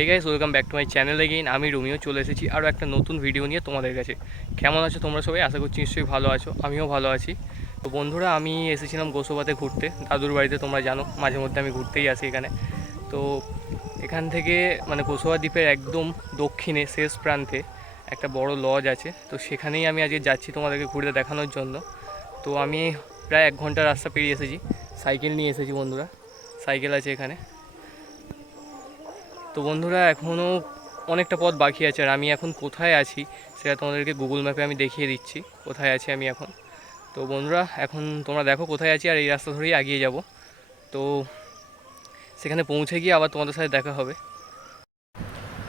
Hey guys welcome back to my channel again আমি রুমিও চলে এসেছি আরও একটা নতুন ভিডিও নিয়ে তোমাদের কাছে। কেমন আছো তোমরা সবাই? আশা করছি নিশ্চয়ই ভালো আছো। আমিও ভালো আছি। তো বন্ধুরা, আমি এসেছিলাম গোসবাতে ঘুরতে। দাদুর বাড়িতে তোমরা জানো, মাঝে মধ্যে আমি ঘুরতেই আসি এখানে। তো এখান থেকে মানে গোসবা দ্বীপের একদম দক্ষিণে, শেষ প্রান্তে একটা বড় লজ আছে। তো সেখানেই আমি আজকে যাচ্ছি তোমাদেরকে ঘুরে দেখানোর জন্য। তো আমি প্রায় এক ঘণ্টা রাস্তা পেরিয়ে এসেছি। সাইকেল নিয়ে এসেছি বন্ধুরা। সাইকেল আছে এখানে। তো বন্ধুরা এখনও অনেকটা পথ বাকি আছে আর আমি এখন কোথায় আছি সেটা তোমাদেরকে গুগল ম্যাপে আমি দেখিয়ে দিচ্ছি, কোথায় আছি আমি এখন। তো বন্ধুরা, এখন তোমরা দেখো কোথায় আছি আর এই রাস্তা ধরেই এগিয়ে যাব। তো সেখানে পৌঁছে গিয়ে আবার তোমাদের সাথে দেখা হবে।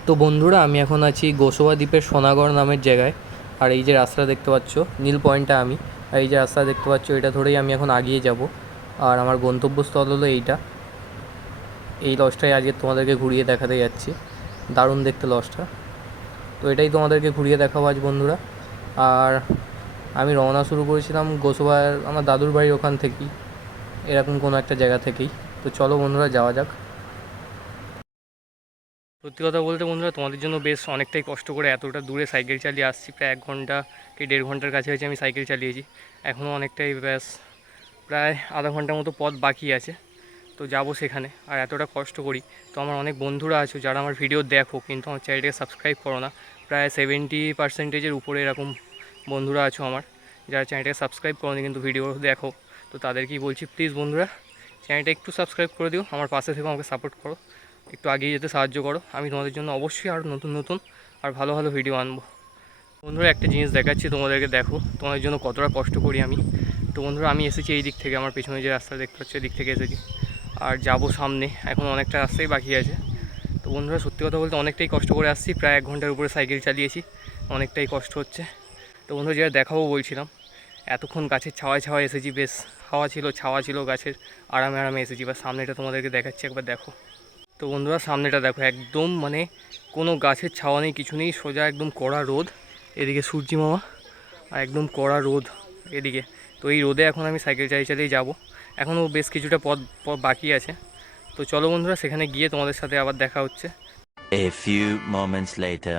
তো বন্ধুরা, আমি এখন আছি গোসবা দ্বীপের সোনাগড় নামের জায়গায়। আর এই যে রাস্তা দেখতে পাচ্ছ, নীল পয়েন্টটা আমি। আর এই যে রাস্তা দেখতে পাচ্ছ, এটা ধরেই আমি এখন আগিয়ে যাব। আর আমার গন্তব্যস্থল হলো এইটা। এই লজটাই আজকে তোমাদেরকে ঘুরিয়ে দেখাতে যাচ্ছি। দারুণ দেখতে লজটা তো এটাই তোমাদেরকে ঘুরিয়ে দেখাবো আজ, বন্ধুরা। আর আমি রওনা শুরু করেছিলাম গোসবার আমার দাদুর বাড়ির ওখান থেকেই, এরকম কোনো একটা জায়গা থেকেই। তো চলো বন্ধুরা, যাওয়া যাক। সত্যি কথা বলতে বন্ধুরা, তোমাদের জন্য বেশ অনেকটাই কষ্ট করে এতটা দূরে সাইকেল চালিয়ে আসছি। প্রায় এক ঘণ্টা কি দেড় ঘণ্টার কাছাকাছি আমি সাইকেল চালিয়েছি। এখনও অনেকটাই ব্যাস, প্রায় আধা ঘণ্টার মতো পথ বাকি আছে। তো যাব সেখানে। আর এতটা কষ্ট করি। তো আমার অনেক বন্ধুরা আছো, যারা আমার ভিডিও দেখো, কিন্তু আমার চ্যানেলটাকে সাবস্ক্রাইব করো না। প্রায় সেভেন্টি পার্সেন্টেজের উপরে এরকম বন্ধুরা আছো আমার, যারা চ্যানেলটাকে সাবস্ক্রাইব করো কিন্তু ভিডিও দেখো। তো তাদেরকেই বলছি প্লিজ বন্ধুরা চ্যানেলটা একটু সাবস্ক্রাইব করে দিও। আমার পাশে থেকে আমাকে সাপোর্ট করো। একটু এগিয়ে যেতে সাহায্য করো। আমি তোমাদের জন্য অবশ্যই আরও নতুন নতুন আর ভালো ভালো ভিডিও আনব। বন্ধুরা, একটা জিনিস দেখাচ্ছি তোমাদেরকে, দেখো। তোমাদের জন্য কতটা কষ্ট করি আমি। তো বন্ধুরা, আমি এসেছি এই দিক থেকে, আমার পেছনে যে রাস্তা দেখতে পাচ্ছি এই দিক থেকে এসেছি। আর যাব সামনে। এখন অনেকটা রাস্তাই বাকি আছে। তো বন্ধুরা, সত্যি কথা বলতে অনেকটাই কষ্ট করে আসছি। প্রায় এক ঘণ্টার উপরে সাইকেল চালিয়েছি। অনেকটাই কষ্ট হচ্ছে। তো বন্ধুরা, যেটা দেখাবো বলছিলাম, এতক্ষণ গাছের ছাওয়ায় ছাওয়ায় এসেছি। বেশ হাওয়া ছিল, ছাওয়া ছিল গাছের। আরামে আরামে এসেছি। বা সামনেটা তোমাদেরকে দেখাচ্ছি, একবার দেখো। তো বন্ধুরা, সামনেটা দেখো, একদম মানে কোনো গাছের ছাওয়া নেই, কিছু নেই। সোজা একদম কড়া রোদ। এদিকে সূর্যি মামা, আর একদম কড়া রোদ এদিকে। তো এই রোদে এখন আমি সাইকেল চালিয়ে চালিয়ে যাব। এখনও বেশ কিছুটা পথ বাকি আছে। তো চলো বন্ধুরা সেখানে গিয়ে তোমাদের সাথে আবার দেখা হচ্ছে। A few moments later.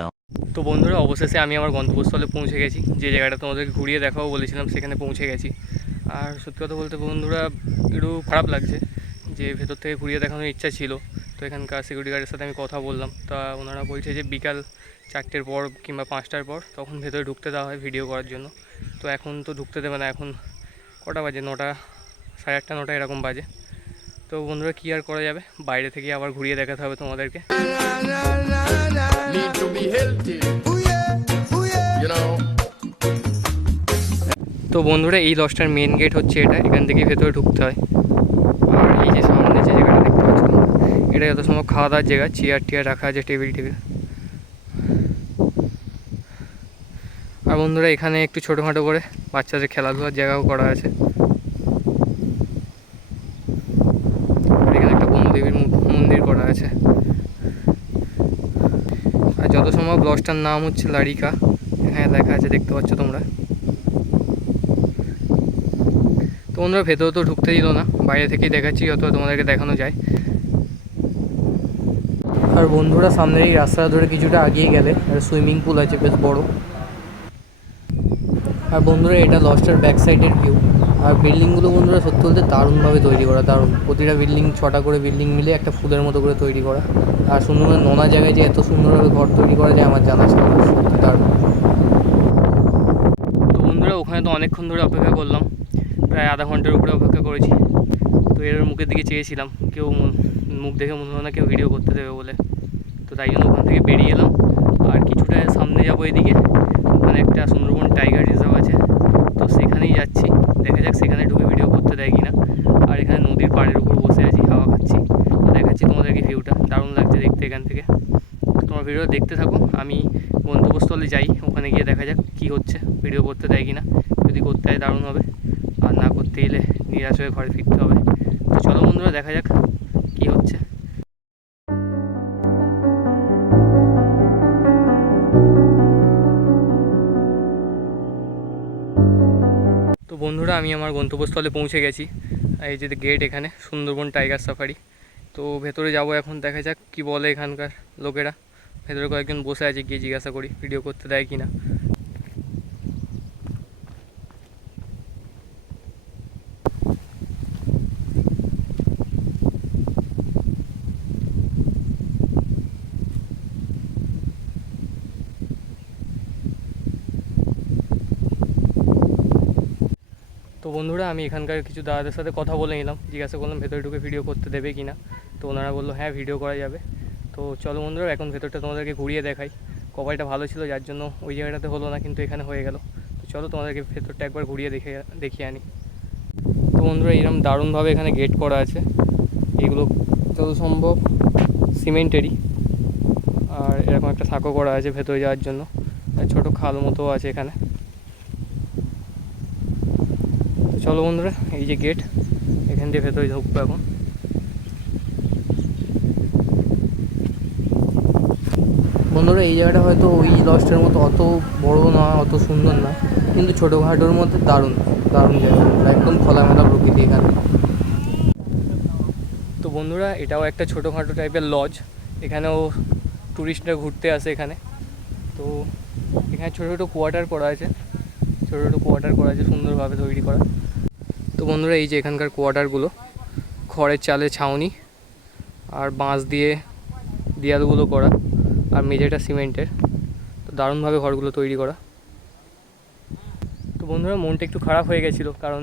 তো বন্ধুরা অবশেষে আমি আমার গন্তব্যস্থলে পৌঁছে গেছি। যে জায়গাটা তোমাদেরকে ঘুরিয়ে দেখাও বলেছিলাম সেখানে পৌঁছে গেছি। আর সত্যি কথা বলতে বন্ধুরা একটু খারাপ লাগছে যে ভেতর থেকে ঘুরিয়ে দেখানোর ইচ্ছা ছিল। তো এখানকার সিকিউরিটি গার্ডের সাথে আমি কথা বললাম। তা ওনারা বলছে যে বিকাল চারটের পর কিংবা পাঁচটার পর তখন ভেতরে ঢুকতে দেওয়া হয় ভিডিও করার জন্য। তো এখন তো ঢুকতে দেবে না এখন কটা বাজে? নটা সাড়ে আটটা নটা এরকম বাজে। তো বন্ধুরা কী আর করা যাবে? বাইরে থেকে আবার ঘুরিয়ে দেখাতে হবে তোমাদেরকে. তো বন্ধুরা এই লজটার মেন গেট হচ্ছে এটা। এখান থেকেই ভেতরে ঢুকতে হয়। আর এই যে সামনে যে জায়গাটা দেখতে পাচ্ছ এটা যত সম্ভব খাওয়া দাওয়ার জায়গা। চেয়ার টিয়ার রাখা আছে টেবিল টেবিল আর বন্ধুরা এখানে একটু ছোটোখাটো করে বাচ্চাদের খেলাধুলার জায়গাও করা আছে আর এখানে একটা বনদেবীর মু- মন্দির করা আছে আর সম্ভব নাম হচ্ছে লারিকা। হ্যাঁ লেখা আছে, দেখতে পাচ্ছ তোমরা। তো বন্ধুরা, ভেতরে তো ঢুকতে দিল না। বাইরে থেকেই দেখাচ্ছি যত তোমাদেরকে দেখানো যায়। আর বন্ধুরা সামনের এই রাস্তাটা ধরে কিছুটা আগিয়ে গেলে, আর সুইমিং পুল আছে, বেশ বড়। আর বন্ধুরা, এটা লস্টার ব্যাক সাইডের ভিউ আর বিল্ডিংগুলো বন্ধুরা সত্যি বলতে দারুণভাবে তৈরি করা, দারুণ। প্রতিটা বিল্ডিং ছটা করে বিল্ডিং মিলে একটা ফুলের মতো করে তৈরি করা। আর সুন্দরবনের নোনা জায়গায় যে এত সুন্দরভাবে ঘর তৈরি করা যায়, আমার জানা ছিল না। সত্যি দারুণ। তো বন্ধুরা, ওখানে তো অনেকক্ষণ ধরে অপেক্ষা করলাম। প্রায় আধা ঘণ্টার উপরে অপেক্ষা করেছি। তো এর মুখের দিকে চেয়েছিলাম, কেউ মুখ দেখে মনে হলো না কেউ ভিডিও করতে দেবে বলে। তো তাই জন্য ওখান থেকে বেরিয়ে এলাম। আর কিছুটা সামনে যাব এদিকে। ওখানে একটা সুন্দরবন টাইগার রিজার্ভ আছে। তো সেখানেই যাচ্ছি। দেখা যাক সেখানে ঢুকে ভিডিও করতে দেয় কিনা। আর এখানে নদীর পাড়ের উপর বসে আছি, হাওয়া খাচ্ছি। দেখাচ্ছি তোমাদেরকে ভিউটা দারুণ লাগছে দেখতে এখান থেকে। তোমার ভিডিও দেখতে থাকো, আমি গন্তব্যস্থলে যাই, ওখানে গিয়ে দেখা যাক কি হচ্ছে ভিডিও করতে দেয় কিনা। যদি করতে হয় দারুণ হবে, আর না করতে গেলে নিরাশ হয়ে ঘরে ফিরতে হবে। তো চলো বন্ধুরা, দেখা যাক তো বন্ধুরা, আমি আমার গন্তব্যস্থলে পৌঁছে গেছি। এই যে গেট এখানে, সুন্দরবন টাইগার সাফারি তো ভেতরে যাব এখন, দেখা যাক কি বলে এখানকার লোকেরা। ভেতরে কয়েকজন বসে আছে, গিয়ে জিজ্ঞাসা করি ভিডিও করতে দেয় কি না তো বন্ধুরা, আমি এখানকার কিছু দাদাদের সাথে কথা বলে নিলাম। জিজ্ঞাসা করলাম, ভেতরে ঢুকে ভিডিও করতে দেবে কি না? তো ওনারা বলল হ্যাঁ ভিডিও করা যাবে। তো চলো বন্ধুরা, এখন ভেতরটা তোমাদেরকে ঘুরিয়ে দেখাই। কপালটা ভালো ছিল, যার জন্য ওই জায়গাটাতে হলো না, কিন্তু এখানে হয়ে গেল। তো চলো তোমাদেরকে ভেতরটা একবার ঘুরিয়ে দেখে, দেখিয়ে আনি। তো বন্ধুরা এরকম দারুণভাবে এখানে গেট করা আছে। এগুলো যত সম্ভব সিমেন্টেরই আর এরকম একটা সাঁকো করা আছে ভেতরে যাওয়ার জন্য। ছোটো খাল মতো আছে এখানে তো চলো বন্ধুরা, এই যে গেট এখান দিয়ে ভেতরে ঢুকবো এখন। বন্ধুরা, এই জায়গাটা হয়তো ওই লজটার মতো অত বড় না, অত সুন্দর না, কিন্তু ছোটোখাটোর মধ্যে দারুণ দারুণ জায়গা একদম খোলামেলা প্রকৃতি এখানে। তো বন্ধুরা, এটাও একটা ছোটোখাটো টাইপের লজ এখানেও ট্যুরিস্টরা ঘুরতে আসে এখানে। তো এখানে ছোটো ছোটো কোয়ার্টার করা আছে, ছোটো ছোটো কোয়ার্টার করা আছে সুন্দরভাবে তৈরি করা। তো বন্ধুরা, এই যে এখানকার কোয়ার্টারগুলো খড়ের চালে ছাউনি আর বাঁশ দিয়ে দেয়ালগুলো করা আর মেঝেটা সিমেন্টের। তো দারুণভাবে ঘরগুলো তৈরি করা। তো বন্ধুরা, মনটা একটু খারাপ হয়ে গেছিল কারণ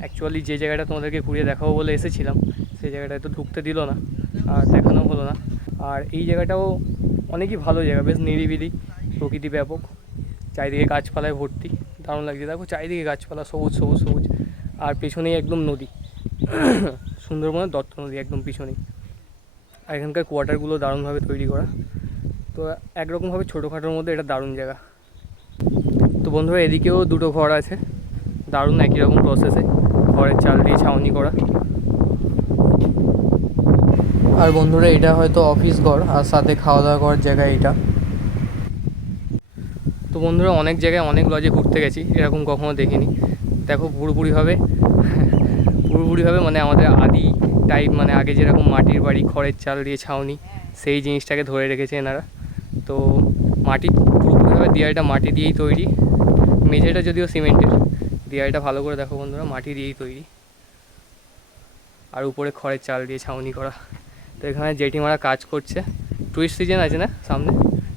অ্যাকচুয়ালি যে জায়গাটা তোমাদেরকে ঘুরিয়ে দেখাবো বলে এসেছিলাম, সেই জায়গাটায় তো ঢুকতে দিল না আর দেখানো হলো না। আর এই জায়গাটাও অনেকই ভালো জায়গা, বেশ নিরিবিলি, প্রকৃতি ব্যাপক। চারিদিকে গাছপালায় ভর্তি, দারুণ লাগছে। দেখো, চারিদিকে গাছপালা, সবুজ সবুজ সবুজ। আর পেছনেই একদম নদী। সুন্দরবনের দত্ত নদী একদম পিছনেই। আর এখানকার কোয়ার্টারগুলো দারুণভাবে তৈরি করা। তো একরকমভাবে ছোটোখাটোর মধ্যে এটা দারুণ জায়গা। তো বন্ধুরা, এদিকেও দুটো ঘর আছে। দারুণ একই রকম প্রসেসে ঘরের চাল দিয়ে ছাউনি করা। আর বন্ধুরা, এটা হয়তো অফিস ঘর, আর সাথে খাওয়া দাওয়া করার জায়গা এটা তো বন্ধুরা, অনেক জায়গায় অনেক লজে ঘুরতে গেছি। এরকম কখনো দেখিনি। দেখো, পুরোপুরিভাবে পুরোপুরিভাবে মানে আমাদের আদি টাইপ মানে আগে যেরকম মাটির বাড়ি, খড়ের চাল দিয়ে ছাউনি, সেই জিনিসটাকে ধরে রেখেছে এনারা। তো মাটি পুরোপুরিভাবে দেয়ালটা মাটি দিয়েই তৈরি। মেঝেটা যদিও সিমেন্টের, দেয়ালটা ভালো করে দেখো বন্ধুরা, মাটি দিয়েই তৈরি। আর উপরে খড়ের চাল দিয়ে ছাউনি করা। তো এখানে জেঠিমারা কাজ করছে। টুরিস্ট সিজন আছে না সামনে?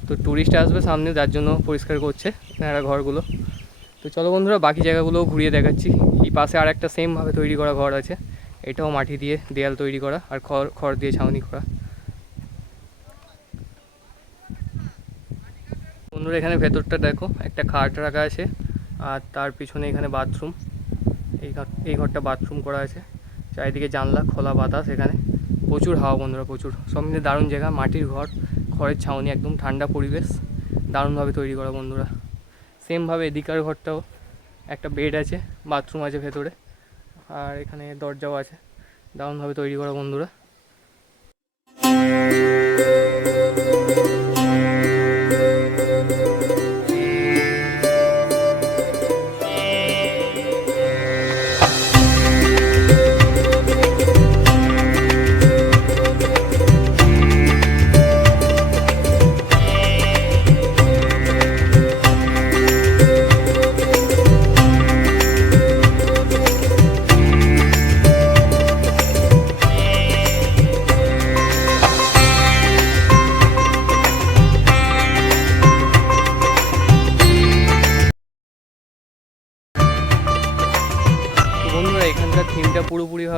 তো টুরিস্ট আসবে সামনে যার জন্য পরিষ্কার করছে এনারা ঘরগুলো। তো চলো বন্ধুরা, বাকি জায়গাগুলোও ঘুরিয়ে দেখাচ্ছি। এই পাশে আর একটা সেমভাবে তৈরি করা ঘর আছে। এটাও মাটি দিয়ে দেয়াল তৈরি করা আর খড় খড় দিয়ে ছাউনি করা। বন্ধুরা, এখানে ভেতরটা দেখো, একটা খাট রাখা আছে আর তার পিছনে এখানে বাথরুম এই ঘর, এই ঘরটা বাথরুম করা আছে। চারিদিকে জানলা, খোলা বাতাস এখানে। প্রচুর হাওয়া বন্ধুরা, প্রচুর। সব মিলে দারুণ জায়গা, মাটির ঘর, খড়ের ছাউনি, একদম ঠান্ডা পরিবেশ। দারুণভাবে তৈরি করা বন্ধুরা। সেমভাবে এদিকার ঘরটাও একটা বেড আছে বাথরুম আছে ভেতরে আর এখানে দরজাও আছে। দারুণভাবে তৈরি করা বন্ধুরা।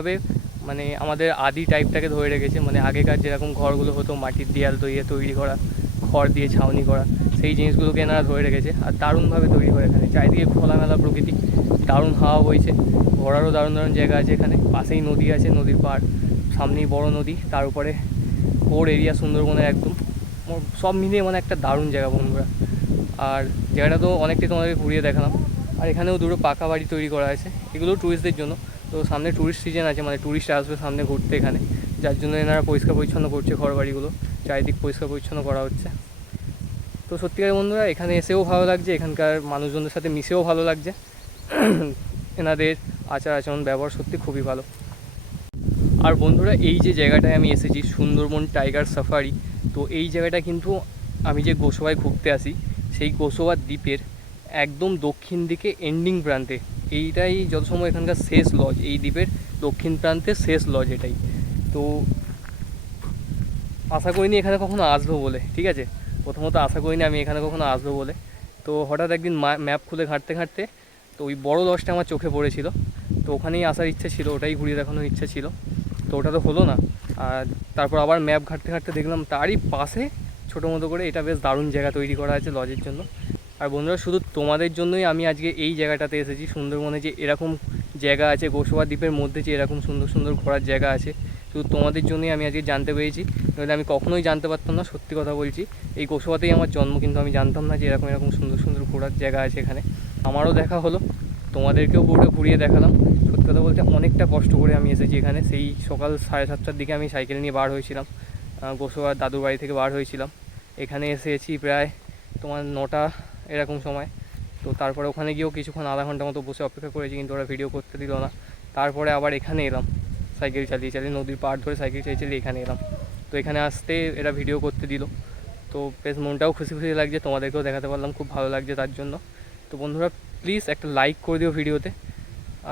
পুরোপুরিভাবে মানে আমাদের আদি টাইপটাকে ধরে রেখেছে মানে আগেকার যেরকম ঘরগুলো হতো, মাটির দেয়াল তৈরি তৈরি করা, খড় দিয়ে ছাউনি করা, সেই জিনিসগুলোকে এনারা ধরে রেখেছে আর দারুণভাবে তৈরি করে এখানে। চারিদিকে খোলামেলা প্রকৃতি, দারুণ হাওয়া বইছে, ঘোরারও দারুণ দারুণ জায়গা আছে এখানে। পাশেই নদী আছে, নদীর পাড়, সামনেই বড় নদী, তার উপরে কোর এরিয়া সুন্দরবনের একদম। সব মিলিয়ে মানে একটা দারুণ জায়গা বন্ধুরা। আর জায়গাটা তো অনেকটাই তোমাদেরকে ঘুরিয়ে দেখালাম। আর এখানেও দুটো পাকা বাড়ি তৈরি করা আছে এগুলো ট্যুরিস্টদের জন্য। তো সামনে ট্যুরিস্ট সিজন আছে মানে ট্যুরিস্ট আসবে সামনে ঘুরতে এখানে। যার জন্য এনারা পরিষ্কার পরিচ্ছন্ন করছে ঘর বাড়িগুলো চারিদিক পরিষ্কার পরিচ্ছন্ন করা হচ্ছে। তো সত্যিকার বন্ধুরা, এখানে এসেও ভালো লাগছে, এখানকার মানুষজনদের সাথে মিশেও ভালো লাগছে। এনাদের আচার আচরণ ব্যবহার সত্যি খুবই ভালো। আর বন্ধুরা, এই যে জায়গাটায় আমি এসেছি, সুন্দরবন টাইগার সাফারি, তো এই জায়গাটা কিন্তু আমি যে গোসবায় ঘুরতে আসি, সেই গোসবা দ্বীপের একদম দক্ষিণ দিকে এন্ডিং প্রান্তে। এইটাই যত সময় এখানকার শেষ লজ, এই দ্বীপের দক্ষিণ প্রান্তে শেষ লজ এটাই। তো আশা করিনি এখানে কখনো আসব বলে, ঠিক আছে? প্রথমত আশা করিনি আমি এখানে কখনো আসব বলে। তো হঠাৎ একদিন ম্যাপ খুলে ঘাঁটতে ঘাঁটতে তো ওই বড় লজটা আমার চোখে পড়েছিল। তো ওখানেই আসার ইচ্ছে ছিল, ওটাই ঘুরিয়ে দেখানোর ইচ্ছে ছিল। তো ওটা তো হলো না। আর তারপর আবার ম্যাপ ঘাঁটতে ঘাঁটতে দেখলাম তারই পাশে ছোটো মতো করে এটা বেশ দারুণ জায়গা তৈরি করা আছে লজের জন্য। আর বন্ধুরা, শুধু তোমাদের জন্যই আমি আজকে এই জায়গাটাতে এসেছি। সুন্দরবনে যে এরকম জায়গা আছে, গোসবা দ্বীপের মধ্যে যে এরকম সুন্দর সুন্দর ঘোরার জায়গা আছে, শুধু তোমাদের জন্যই আমি আজকে জানতে পেরেছি। নইলে আমি কখনোই জানতে পারতাম না, সত্যি কথা বলছি। এই গোসবাতেই আমার জন্ম, কিন্তু আমি জানতাম না যে এরকম এরকম সুন্দর সুন্দর ঘোরার জায়গা আছে এখানে। আমারও দেখা হলো, তোমাদেরকেও পুরোটা ঘুরিয়ে দেখালাম। সত্যি কথা বলতে অনেকটা কষ্ট করে আমি এসেছি এখানে। সেই সকাল সাড়ে সাতটার দিকে আমি সাইকেল নিয়ে বার হয়েছিলাম। গোসবার দাদুর বাড়ি থেকে বার হয়েছিলাম। এখানে এসেছি প্রায় তোমার নটা এরকম সময়। তো তারপরে ওখানে গিয়েও কিছুক্ষণ আধা ঘণ্টা মতো বসে অপেক্ষা করেছি, কিন্তু ওরা ভিডিও করতে দিল না। তারপরে আবার এখানে এলাম সাইকেল চালিয়ে চালিয়ে, নদীর পাড় ধরে সাইকেল চালিয়ে চালিয়ে এখানে এলাম। তো এখানে আসতে এরা ভিডিও করতে দিল। তো বেশ মনটাও খুশি খুশি লাগছে, তোমাদেরকেও দেখাতে পারলাম, খুব ভালো লাগছে তার জন্য। তো বন্ধুরা প্লিজ একটা লাইক করে দিও ভিডিওতে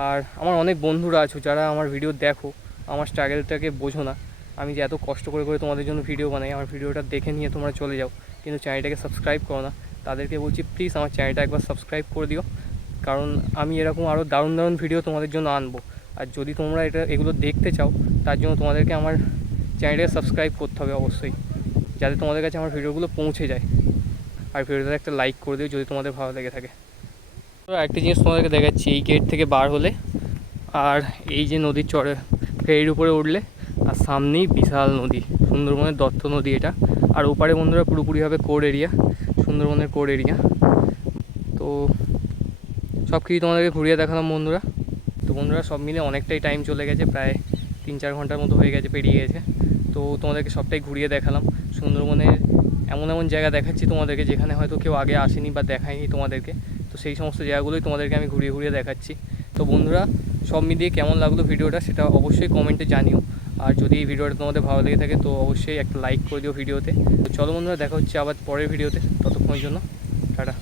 আর আমার অনেক বন্ধুরা আছো, যারা আমার ভিডিও দেখো, আমার স্ট্রাগেলটাকে বোঝো না। আমি যে এত কষ্ট করে করে তোমাদের জন্য ভিডিও বানাই, আমার ভিডিওটা দেখে নিয়ে তোমরা চলে যাও। কিন্তু চ্যানেলটাকে সাবস্ক্রাইব করো না। তাদেরকে বলছি প্লিজ আমার চ্যানেলটা একবার সাবস্ক্রাইব করে দিও। কারণ আমি এরকম আরও দারুণ দারুণ ভিডিও তোমাদের জন্য আনব। আর যদি তোমরা এটা, এগুলো দেখতে চাও, তার জন্য তোমাদেরকে আমার চ্যানেলটাকে সাবস্ক্রাইব করতে হবে অবশ্যই। যাতে তোমাদের কাছে আমার ভিডিওগুলো পৌঁছে যায়। আর ভিডিওটাতে একটা লাইক করে দিও যদি তোমাদের ভালো লেগে থাকে। তো একটা জিনিস তোমাদেরকে দেখাচ্ছি, এই গেট থেকে বার হলে। আর এই যে নদীর চড়ে ফেরির উপরে উঠলে, আর সামনেই বিশাল নদী, সুন্দরবনের দত্ত নদী এটা। আর ওপারে বন্ধুরা পুরোপুরিভাবে কোর এরিয়া সুন্দরবনের কোর এরিয়া তো সব কিছু তোমাদেরকে ঘুরিয়ে দেখালাম বন্ধুরা। তো বন্ধুরা সব মিলে অনেকটাই টাইম চলে গেছে, প্রায় তিন চার ঘণ্টার মতো হয়ে গেছে, পেরিয়ে গেছে। তো তোমাদেরকে সবটাই ঘুরিয়ে দেখালাম। সুন্দরবনের এমন এমন জায়গা দেখাচ্ছি তোমাদেরকে যেখানে হয়তো কেউ আগে আসেনি বা দেখায়নি তোমাদেরকে। তো সেই সমস্ত জায়গাগুলোই তোমাদেরকে আমি ঘুরিয়ে ঘুরিয়ে দেখাচ্ছি। তো বন্ধুরা সব মিলিয়ে কেমন লাগল ভিডিওটা সেটা অবশ্যই কমেন্টে জানিও। আর যদি এই ভিডিওটা তোমাদের ভালো লেগে থাকে, তো অবশ্যই একটা লাইক করে দিও ভিডিওতে। তো চলো বন্ধুরা, দেখা হচ্ছে আবার পরের ভিডিওতে। ততক্ষণের জন্য, টাটা।